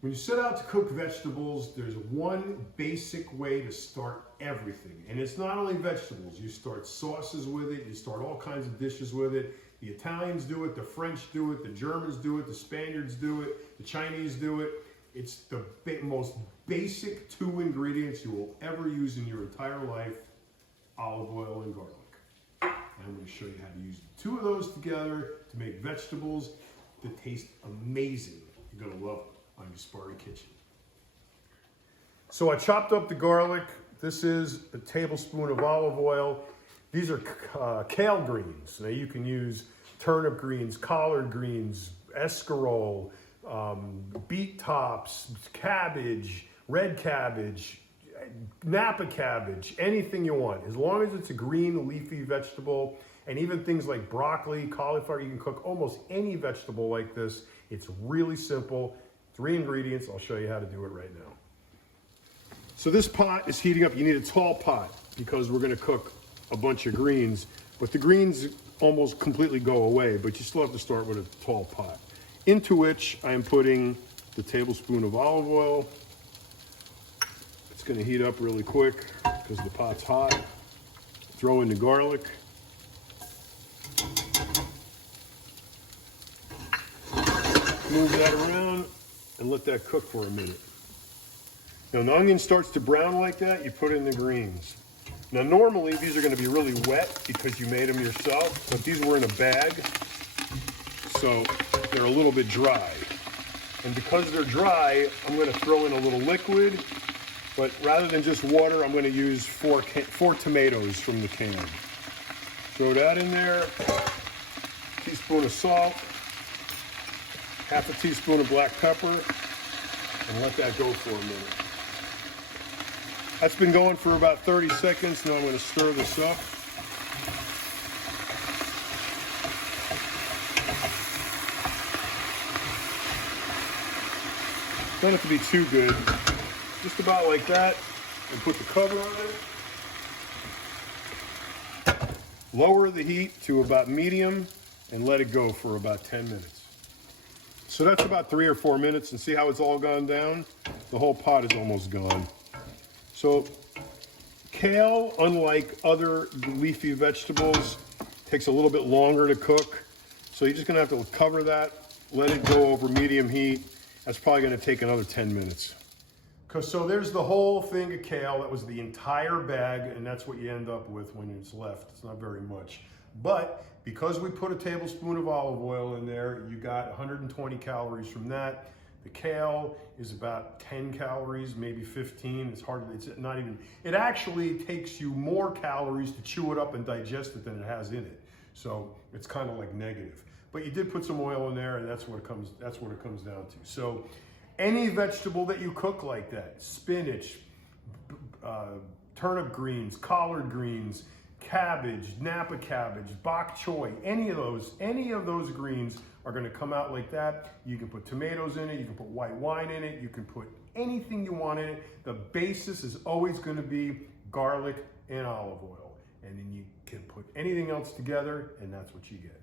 When you set out to cook vegetables, there's one basic way to start everything. And it's not only vegetables. You start sauces with it. You start all kinds of dishes with it. The Italians do it. The French do it. The Germans do it. The Spaniards do it. The Chinese do it. It's the most basic 2 ingredients you will ever use in your entire life: olive oil and garlic. And I'm going to show you how to use the 2 of those together to make vegetables that taste amazing. You're going to love them on Gaspari Kitchen. So I chopped up the garlic. This is a tablespoon of olive oil. These are kale greens. Now you can use turnip greens, collard greens, escarole, beet tops, cabbage, red cabbage, Napa cabbage, anything you want. As long as it's a green leafy vegetable, and even things like broccoli, cauliflower, you can cook almost any vegetable like this. It's really simple. 3 ingredients. I'll show you how to do it right now. So this pot is heating up. You need a tall pot because we're going to cook a bunch of greens, but the greens almost completely go away, but you still have to start with a tall pot, into which I am putting the tablespoon of olive oil. It's going to heat up really quick because the pot's hot. Throw in the garlic. Move that around and let that cook for a minute. Now, when the onion starts to brown like that, you put in the greens. Now, normally these are going to be really wet because you made them yourself, but these were in a bag, so they're a little bit dry. And because they're dry, I'm going to throw in a little liquid, but rather than just water, I'm going to use 4 tomatoes from the can. Throw that in there, teaspoon of salt, half a teaspoon of black pepper, and let that go for a minute. That's been going for about 30 seconds. Now I'm going to stir this up. Don't have to be too good. Just about like that. And put the cover on it. Lower the heat to about medium and let it go for about 10 minutes. So that's about 3 or 4 minutes, and see how it's all gone down? The whole pot is almost gone. So kale, unlike other leafy vegetables, takes a little bit longer to cook. So you're just gonna have to cover that, let it go over medium heat. That's probably gonna take another 10 minutes. So there's the whole thing of kale. That was the entire bag, and that's what you end up with when it's left. It's not very much. But because we put a tablespoon of olive oil in there, you got 120 calories from that. The kale is about 10 calories, maybe 15. It's hard, it's not even, it actually takes you more calories to chew it up and digest it than it has in it. So it's kind of like negative. But you did put some oil in there, and that's what it comes down to. So any vegetable that you cook like that, spinach, turnip greens, collard greens, cabbage, Napa cabbage, bok choy, any of those greens are going to come out like that. You can put tomatoes in it, you can put white wine in it, you can put anything you want in it. The basis is always going to be garlic and olive oil. And then you can put anything else together, and that's what you get.